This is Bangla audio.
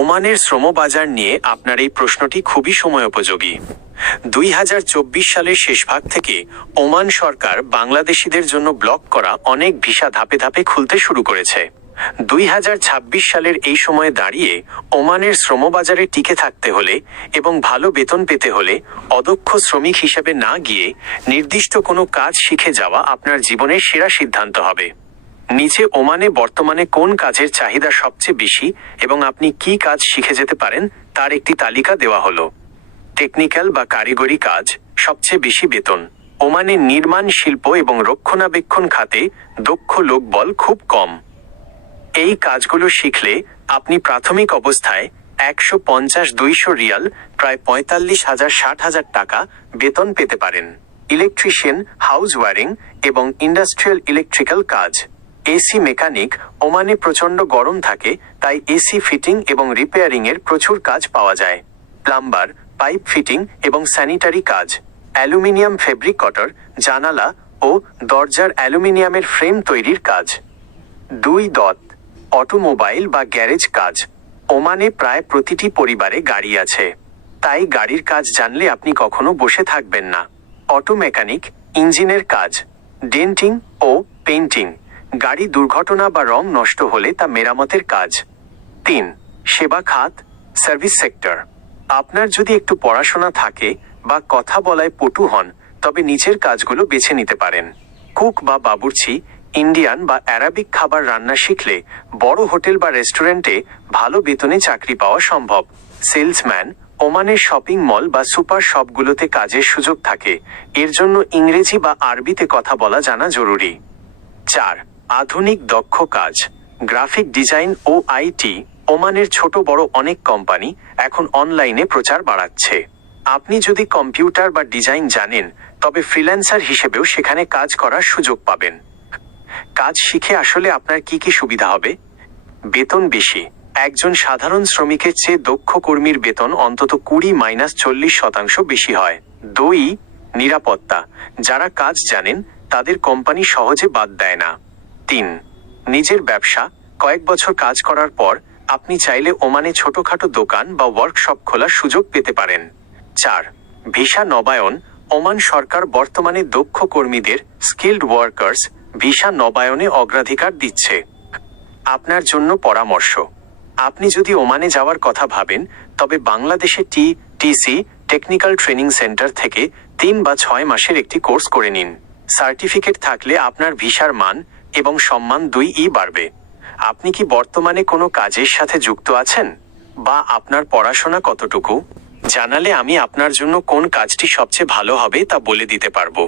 ওমানের শ্রমবাজার নিয়ে আপনার এই প্রশ্নটি খুবই সময়োপযোগী। 2024 সালের শেষভাগ থেকে ওমান সরকার বাংলাদেশিদের জন্য ব্লক করা অনেক ভিসা ধাপে ধাপে খুলতে শুরু করেছে। 2026 সালের এই সময়ে দাঁড়িয়ে ওমানের শ্রমবাজারে টিকে থাকতে হলে এবং ভালো বেতন পেতে হলে অদক্ষ শ্রমিক হিসেবে না গিয়ে নির্দিষ্ট কোনো কাজ শিখে যাওয়া আপনার জীবনের সেরা সিদ্ধান্ত হবে। নিচে ওমানে বর্তমানে কোন কাজের চাহিদা সবচেয়ে বেশি এবং আপনি কি কাজ শিখে যেতে পারেন তার একটি তালিকা দেওয়া হলো। টেকনিক্যাল বা কারিগরি কাজ, সবচেয়ে বেশি বেতন। ওমানে নির্মাণ শিল্প এবং রক্ষণাবেক্ষণ খাতে দক্ষ লোকবল খুব কম। এই কাজগুলো শিখলে আপনি প্রাথমিক অবস্থায় 150-200 রিয়াল, প্রায় 45,000-60,000 টাকা বেতন পেতে পারেন। ইলেকট্রিশিয়ান, হাউস ওয়ারিং এবং ইন্ডাস্ট্রিয়াল ইলেকট্রিক্যাল কাজ। এসি মেকানিক, ওমানে প্রচণ্ড গরম থাকে তাই এসি ফিটিং এবং রিপেয়ারিং এর প্রচুর কাজ পাওয়া যায়। প্লাম্বার, পাইপ ফিটিং এবং স্যানিটারি কাজ। অ্যালুমিনিয়াম ফেব্রিক কটার, জানালা ও দরজার অ্যালুমিনিয়ামের ফ্রেম তৈরির কাজ। 2. অটোমোবাইল বা গ্যারেজ কাজ। ওমানে প্রায় প্রতিটি পরিবারে গাড়ি আছে, তাই গাড়ির কাজ জানলে আপনি কখনো বসে থাকবেন না। অটো মেকানিক, ইঞ্জিনের কাজ। ডেন্টিং ও পেইন্টিং, গাড়ি দুর্ঘটনা বা রং নষ্ট হলে তা মেরামতের কাজ। 3. সেবা খাত, সার্ভিস সেক্টর। আপনার যদি একটু পড়াশোনা থাকে বা কথা বলায় পটু হন তবে নিচের কাজগুলো বেছে নিতে পারেন। কুক বা বাবুর্চি, ইন্ডিয়ান বা অ্যারাবিক খাবার রান্না শিখলে বড় হোটেল বা রেস্টুরেন্টে ভালো বেতনে চাকরি পাওয়া সম্ভব। সেলসম্যান, ওমানের শপিং মল বা সুপার শপগুলোতে কাজের সুযোগ থাকে, এর জন্য ইংরেজি বা আরবিতে কথা বলা জানা জরুরি। 4. আধুনিক দক্ষ কাজ, গ্রাফিক ডিজাইন ও আইটি। ওমানের ছোট বড় অনেক কোম্পানি এখন অনলাইনে প্রচার বাড়াচ্ছে। আপনি যদি কম্পিউটার বা ডিজাইন জানেন তবে ফ্রিল্যান্সার হিসেবেও সেখানে কাজ করার সুযোগ পাবেন। কাজ শিখে আসলে আপনার কি কি সুবিধা হবে? বেতন বেশি। একজন সাধারণ শ্রমিকের চেয়ে দক্ষ কর্মীর বেতন অন্তত 20-40% বেশি হয়। 2. নিরাপত্তা, যারা কাজ জানেন তাদের কোম্পানি সহজে বাদ দেয় না। 3. নিজের ব্যবসা, কয়েক বছর কাজ করার পর আপনি চাইলে ওমানে ছোটখাটো দোকান বা ওয়ার্কশপ খোলার সুযোগ পেতে পারেন। 4. ভিসা নবায়ন, ওমান সরকার বর্তমানে দক্ষ কর্মীদের, স্কিল্ড ওয়ার্কার্স ভিসা নবায়নে অগ্রাধিকার দিচ্ছে। আপনার জন্য পরামর্শ, আপনি যদি ওমানে যাওয়ার কথা ভাবেন তবে বাংলাদেশে টিসি টেকনিক্যাল ট্রেনিং সেন্টার থেকে 3 বা 6 মাসের একটি কোর্স করে নিন। সার্টিফিকেট থাকলে আপনার ভিসার মান এবং সম্মান 2ই বাড়বে। আপনি কি বর্তমানে কোনো কাজের সাথে যুক্ত আছেন বা আপনার পড়াশোনা কতটুকু? জানালে আমি আপনার জন্য কোন কাজটি সবচেয়ে ভালো হবে তা বলে দিতে পারবো।